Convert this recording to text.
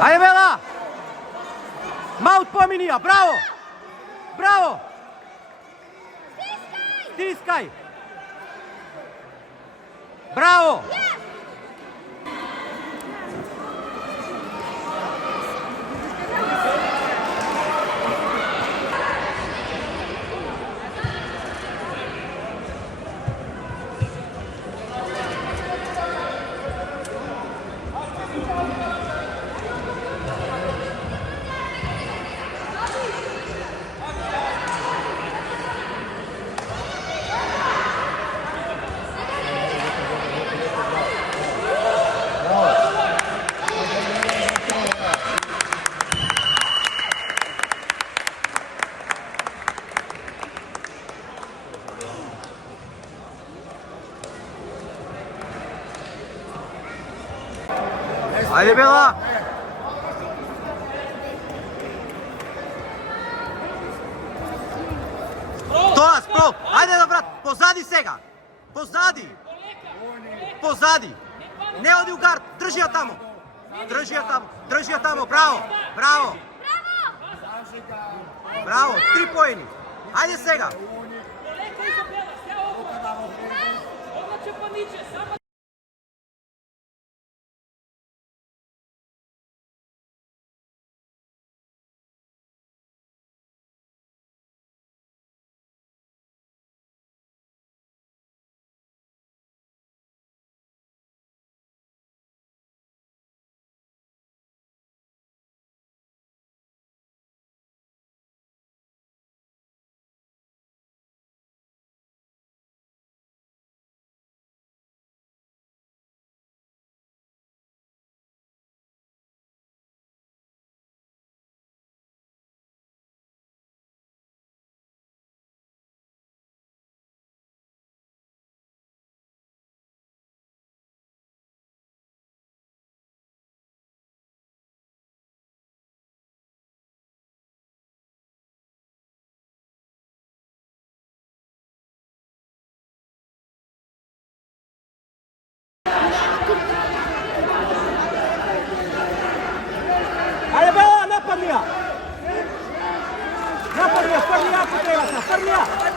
Ajde, Bela! Maut pominija, bravo! Bravo! Stiskaj! Bravo! Ajde, Bela! Toas, pro! Ajde da, brat! Pozadi сега! Pozadi! Pozadi! Ne odi u gard! Drži je tamo! Drži je tamo! Drži je tamo! Bravo! Bravo! Bravo! 3 poeni! Ajde сега! Ajde, Bela, napadnija! Napadnija, prvi jako treba sam, prvi ja!